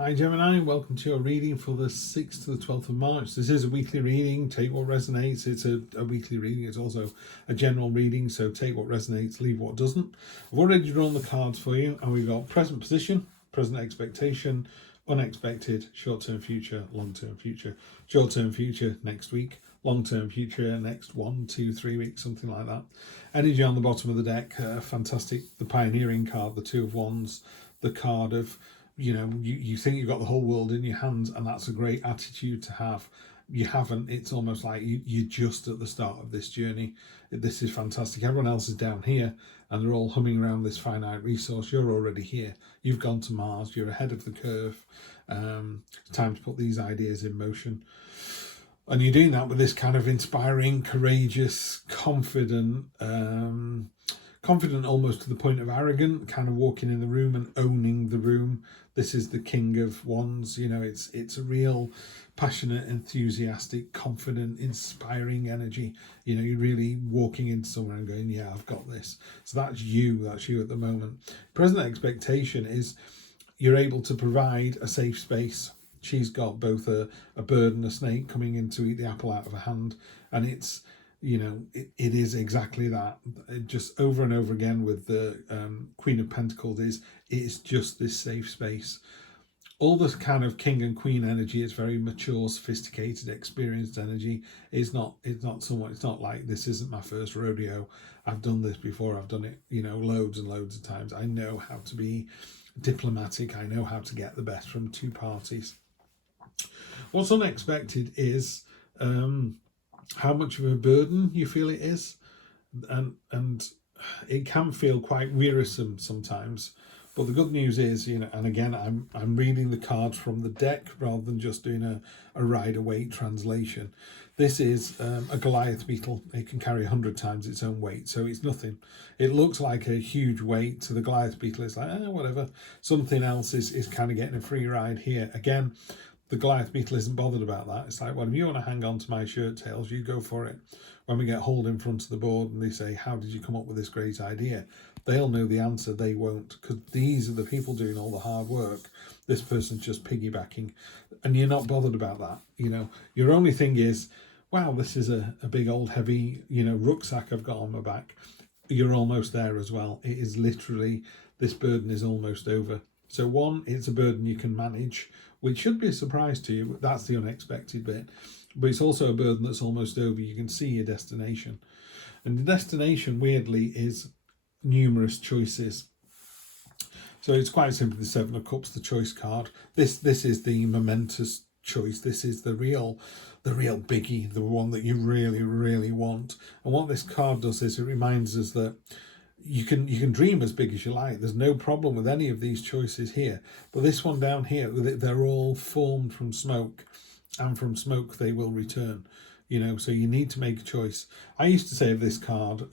Hi Gemini, welcome to your reading for the 6th to the 12th of March. This is a weekly reading, take what resonates. It's a weekly reading, it's also a general reading, so take what resonates, leave what doesn't. I've already drawn the cards for you, and we've got present position, present expectation, unexpected, short-term future, long-term future. Short-term future next week, long-term future next 1, 2, 3 weeks, something like that. Energy on the bottom of the deck, fantastic. The pioneering card, the Two of Wands, the card of, you think you've got the whole world in your hands, and that's a great attitude to have. You haven't. It's almost like you're just at the start of this journey. This is fantastic. Everyone else is down here and they're all humming around this finite resource. You're already here. You've gone to Mars. You're ahead of the curve. It's time to put these ideas in motion. And you're doing that with this kind of inspiring, courageous, confident almost to the point of arrogant, kind of walking in the room and owning the room. This is the King of Wands. It's a real passionate, enthusiastic, confident, inspiring energy. You're really walking into somewhere and going, yeah, I've got this. So that's you at the moment. Present expectation is you're able to provide a safe space. She's got both a bird and a snake coming in to eat the apple out of her hand, and it's, it is exactly that. Just over and over again with the Queen of Pentacles it's just this safe space. All this kind of king and queen energy is very mature, sophisticated, experienced energy. It's not like, this isn't my first rodeo. I've done this before. I've done it, loads and loads of times. I know how to be diplomatic. I know how to get the best from two parties. What's unexpected is how much of a burden you feel it is, and it can feel quite wearisome sometimes. But the good news is, and again, I'm reading the cards from the deck rather than just doing a Rider-Waite translation. This is a Goliath beetle. It can carry 100 times its own weight, so it's nothing. It looks like a huge weight to the Goliath beetle. It's like, whatever. Something else is kind of getting a free ride here. Again, the Goliath beetle isn't bothered about that. It's like, well, if you want to hang on to my shirt tails, you go for it. When we get hauled in front of the board and they say, how did you come up with this great idea? They'll know the answer. They won't, because these are the people doing all the hard work. This person's just piggybacking, and you're not bothered about that. Your only thing is, wow, this is a big old heavy, rucksack I've got on my back. You're almost there as well. It is literally, this burden is almost over. So one, it's a burden you can manage, which should be a surprise to you. That's the unexpected bit. But it's also a burden that's almost over. You can see your destination. And the destination, weirdly, is numerous choices. So it's quite simply the Seven of Cups, the choice card. This is the momentous choice. This is the real biggie, the one that you really, really want. And what this card does is it reminds us that you can dream as big as you like. There's no problem with any of these choices here. But this one down here, they're all formed from smoke, and from smoke they will return. So you need to make a choice. I used to say of this card,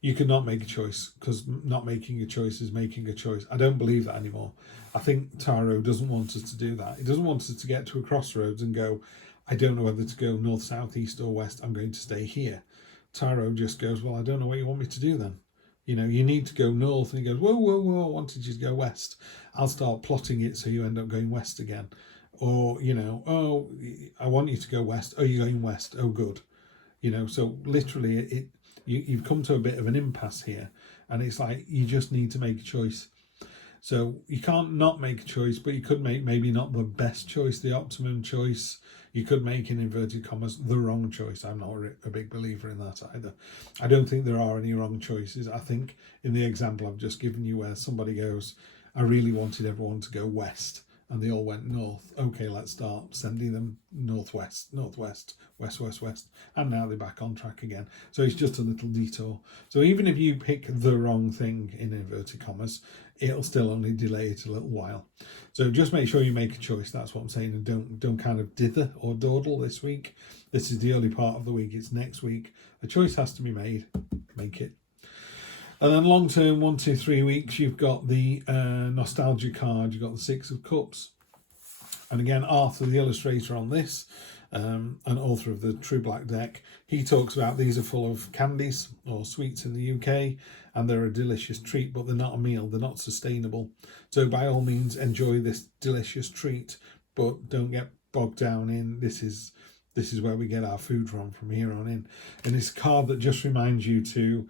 you could not make a choice, because not making a choice is making a choice. I don't believe that anymore. I think Tarot doesn't want us to do that. It doesn't want us to get to a crossroads and go, I don't know whether to go north, south, east or west. I'm going to stay here. Tarot just goes, well, I don't know what you want me to do then. You need to go north, and he goes, whoa, I wanted you to go west. I'll start plotting it so you end up going west again. Or, oh, I want you to go west. Oh, you're going west. Oh, good. So literally you've come to a bit of an impasse here, and it's like you just need to make a choice. So you can't not make a choice, but you could make maybe not the best choice, the optimum choice. You could make, in inverted commas, the wrong choice. I'm not a big believer in that either. I don't think there are any wrong choices. I think in the example I've just given you, where somebody goes, I really wanted everyone to go west, and they all went north. Okay, let's start sending them northwest, west, and now they're back on track again. So it's just a little detour. So even if you pick the wrong thing, in inverted commas, it'll still only delay it a little while. So just make sure you make a choice. That's what I'm saying, and don't kind of dither or dawdle this week. This is the early part of the week. It's next week. A choice has to be made. Make it. And then long term, 1, 2, 3 weeks, you've got the nostalgia card. You've got the Six of Cups. And again, Arthur, the illustrator on this, and author of the True Black deck. He talks about these are full of candies or sweets in the UK, and they're a delicious treat, but they're not a meal, they're not sustainable. So by all means, enjoy this delicious treat, but don't get bogged down in this is where we get our food from here on in. And it's a card that just reminds you to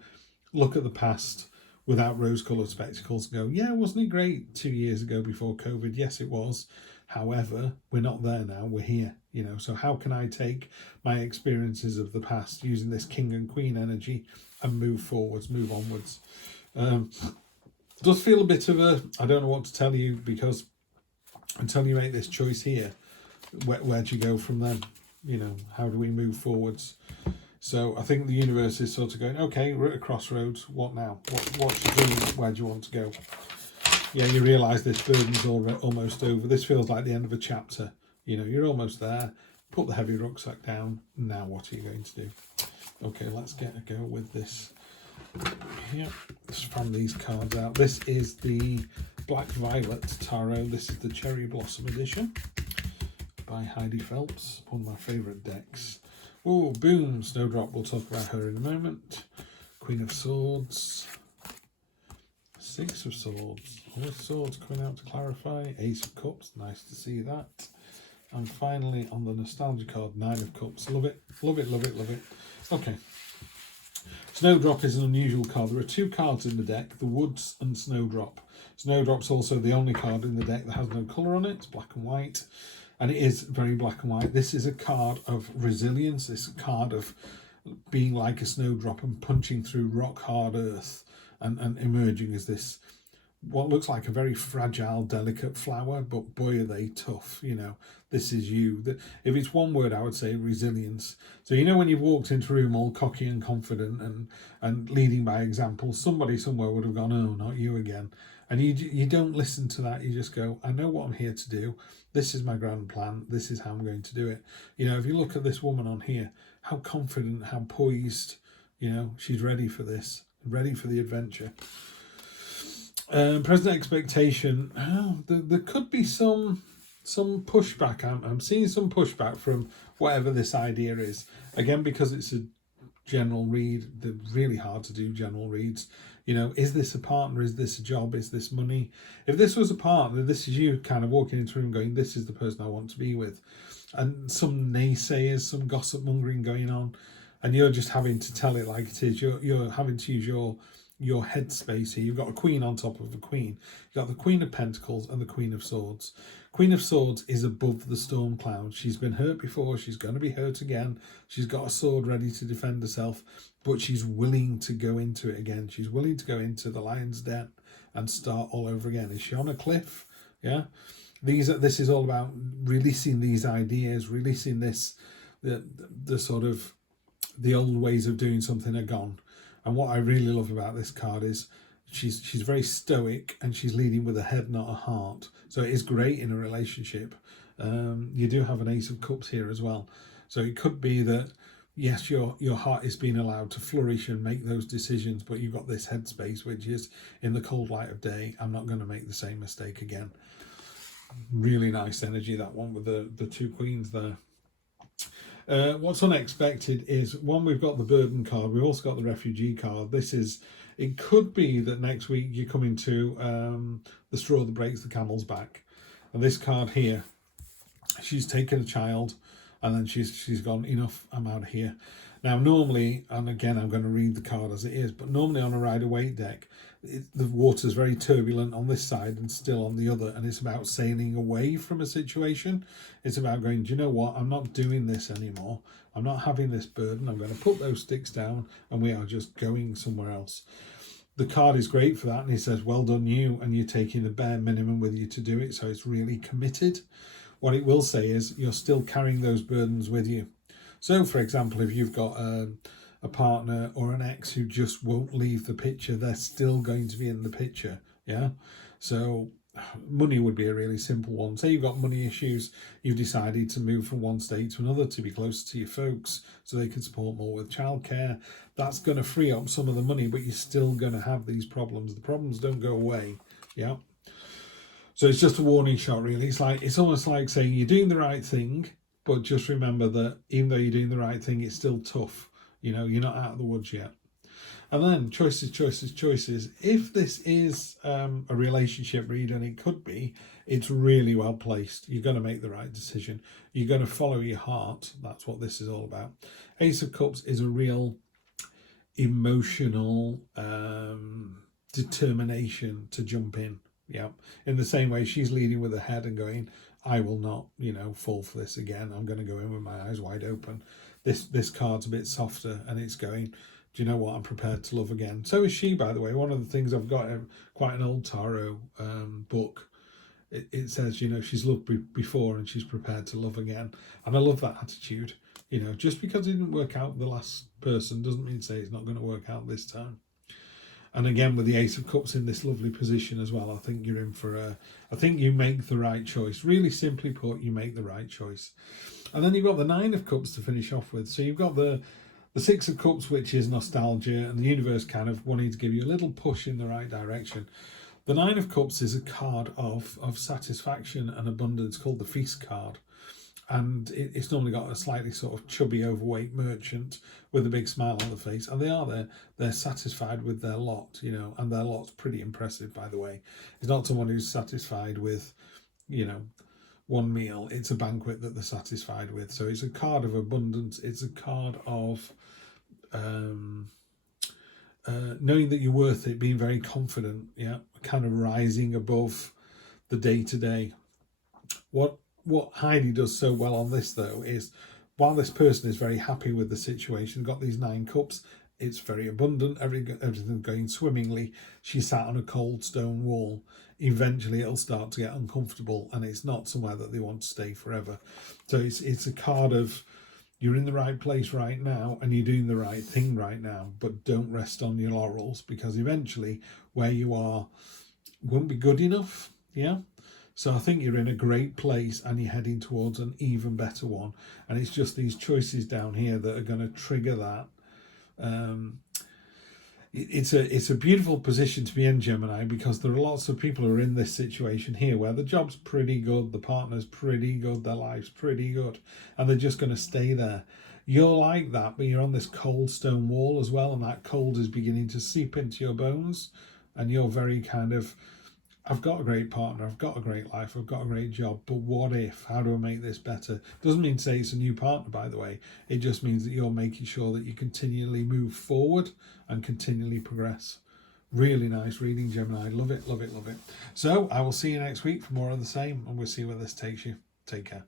look at the past without rose-coloured spectacles and go, yeah, wasn't it great 2 years ago before COVID? Yes, it was. However, we're not there now, we're here, you know. So how can I take my experiences of the past using this king and queen energy and move forwards, move onwards? Does feel a bit of a, I don't know what to tell you, because until you make this choice here, where do you go from then? You know, how do we move forwards? So I think the universe is sort of going, okay, we're at a crossroads. What now? What's your dream? Where do you want to go? Yeah, you realise this burden's almost over. This feels like the end of a chapter. You know, you're almost there. Put the heavy rucksack down. Now what are you going to do? Okay, let's get a go with this. Yeah, let's fan these cards out. This is the Black Violet Tarot. This is the Cherry Blossom edition by Heidi Phelps, one of my favourite decks. Oh, boom, Snowdrop, we'll talk about her in a moment. Queen of Swords, Six of Swords, all swords coming out to clarify. Ace of Cups, nice to see that. And finally, on the nostalgia card, Nine of Cups. Love it, love it, love it, love it. Okay. Snowdrop is an unusual card. There are two cards in the deck, the Woods and Snowdrop. Snowdrop's also the only card in the deck that has no colour on it. It's black and white. And it is very black and white. This is a card of resilience. This card of being like a snowdrop and punching through rock hard earth and emerging as this, what looks like a very fragile, delicate flower, but boy, are they tough. You know, this is you. If it's one word, I would say resilience. So, you know, when you've walked into a room all cocky and confident and leading by example, somebody somewhere would have gone, oh, not you again. And you don't listen to that. You just go, I know what I'm here to do. This is my grand plan. This is how I'm going to do it. You know, if you look at this woman on here, how confident, how poised, you know, she's ready for this, ready for the adventure. Present expectation, there could be some pushback. I'm seeing some pushback from whatever this idea is. Again, because it's a general read, they're really hard to do general reads. You know, is this a partner? Is this a job? Is this money? If this was a partner, this is you kind of walking into a room going, this is the person I want to be with. And some naysayers, some gossip mongering going on, and you're just having to tell it like it is. You're having to use your headspace here. You've got a queen on top of a queen. You've got the Queen of Pentacles and the Queen of Swords. Queen of Swords is above the storm cloud. She's been hurt before. She's going to be hurt again. She's got a sword ready to defend herself, but she's willing to go into it again. She's willing to go into the lion's den and start all over again. Is she on a cliff? Yeah. This is all about releasing these ideas, releasing this, the sort of, the old ways of doing something are gone. And what I really love about this card is she's very stoic and she's leading with a head, not a heart. So it is great in a relationship. You do have an Ace of Cups here as well. So it could be that, yes, your heart is being allowed to flourish and make those decisions, but you've got this headspace, which is in the cold light of day, I'm not going to make the same mistake again. Really nice energy, that one with the two queens there. What's unexpected is, one, we've got the burden card. We've also got the refugee card. It could be that next week you're coming to the straw that breaks the camel's back. And this card here, she's taken a child and then she's gone, enough, I'm out of here. Now, normally, and again, I'm going to read the card as it is, but normally on a Rider-Waite deck, the water's very turbulent on this side and still on the other, and it's about sailing away from a situation. It's about going, do you know what? I'm not doing this anymore. I'm not having this burden. I'm going to put those sticks down and we are just going somewhere else. The card is great for that, and he says, well done you, and you're taking the bare minimum with you to do it, so it's really committed. What it will say is you're still carrying those burdens with you. So, for example, if you've got a partner or an ex who just won't leave the picture, they're still going to be in the picture, yeah? So money would be a really simple one. Say you've got money issues, you've decided to move from one state to another to be closer to your folks so they can support more with childcare. That's going to free up some of the money, but you're still going to have these problems. The problems don't go away, yeah? So it's just a warning shot, really. It's almost like saying you're doing the right thing, But just remember that even though you're doing the right thing, it's still tough. You know, you're not out of the woods yet. And then choices, choices, choices. If this is a relationship read, and it could be, it's really well placed. You're going to make the right decision. You're going to follow your heart. That's what this is all about. Ace of Cups is a real emotional determination to jump in. Yeah. In the same way, she's leading with her head and going, I will not, you know, fall for this again. I'm going to go in with my eyes wide open. This card's a bit softer, and it's going, do you know what? I'm prepared to love again. So is she, by the way. One of the things I've got, quite an old tarot book. It says, you know, she's loved before and she's prepared to love again. And I love that attitude. You know, just because it didn't work out with the last person doesn't mean to say it's not going to work out this time. And again, with the Ace of Cups in this lovely position as well, I think you're in for I think you make the right choice. Really simply put, you make the right choice. And then you've got the Nine of Cups to finish off with. So you've got the Six of Cups, which is nostalgia, and the universe kind of wanting to give you a little push in the right direction. The Nine of Cups is a card of satisfaction and abundance, called the Feast card. And it's normally got a slightly sort of chubby, overweight merchant with a big smile on the face. And they're satisfied with their lot, you know, and their lot's pretty impressive, by the way. It's not someone who's satisfied with, you know, one meal. It's a banquet that they're satisfied with. So it's a card of abundance. It's a card of knowing that you're worth it, being very confident, yeah, kind of rising above the day-to-day. What Heidi does so well on this, though, is while this person is very happy with the situation, got these 9 cups, it's very abundant, everything going swimmingly, she sat on a cold stone wall. Eventually it'll start to get uncomfortable, and it's not somewhere that they want to stay forever. So it's a card of, you're in the right place right now and you're doing the right thing right now, but don't rest on your laurels, because eventually where you are won't be good enough. Yeah. So I think you're in a great place and you're heading towards an even better one. And it's just these choices down here that are going to trigger that. It's a beautiful position to be in, Gemini, because there are lots of people who are in this situation here where the job's pretty good, the partner's pretty good, their life's pretty good, and they're just going to stay there. You're like that, but you're on this cold stone wall as well, and that cold is beginning to seep into your bones, and you're very kind of, I've got a great partner, I've got a great life, I've got a great job, but what if? How do I make this better? Doesn't mean to say it's a new partner, by the way. It just means that you're making sure that you continually move forward and continually progress. Really nice reading, Gemini. Love it, love it, love it. So I will see you next week for more of the same, and we'll see where this takes you. Take care.